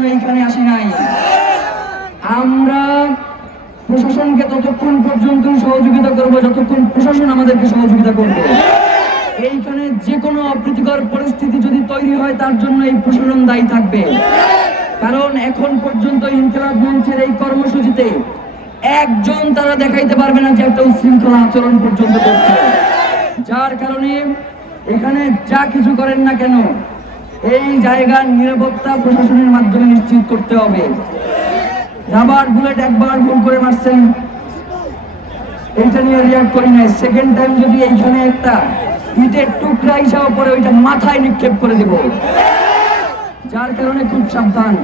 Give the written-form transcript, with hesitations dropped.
জন্য এইখানে আসি নাই। আমরা প্রশাসনকে ততক্ষণ পর্যন্ত সহযোগিতা করব যতক্ষণ প্রশাসন আমাদেরকে সহযোগিতা করবে। এইখানে যে কোনো অপ্রীতিকর পরিস্থিতি যদি তৈরি হয় তার জন্য এই প্রশাসন দায়ী থাকবে। কারণ এখন পর্যন্ত ইনকিলাব মঞ্চের এই কর্মসূচিতে একজন তারা দেখাইতে পারবে না যে একটা উচ্ছৃঙ্খলা আচরণ পর্যন্ত করছে। যার কারণে এখানে যা কিছু করেন না কেন এই জায়গার নিরাপত্তা প্রশাসনের মাধ্যমে নিশ্চিত করতে হবে। রাবার বুলেট একবার ভুল করে মারছেন, এইটা নিয়ে রিয়াক্ট করি নাই। সেকেন্ড টাইম যদি এইখানে একটা ইটের টুকরা হিসাবে পরে ওইটা মাথায় নিক্ষেপ করে দেব। যার কারণে খুব সাবধান।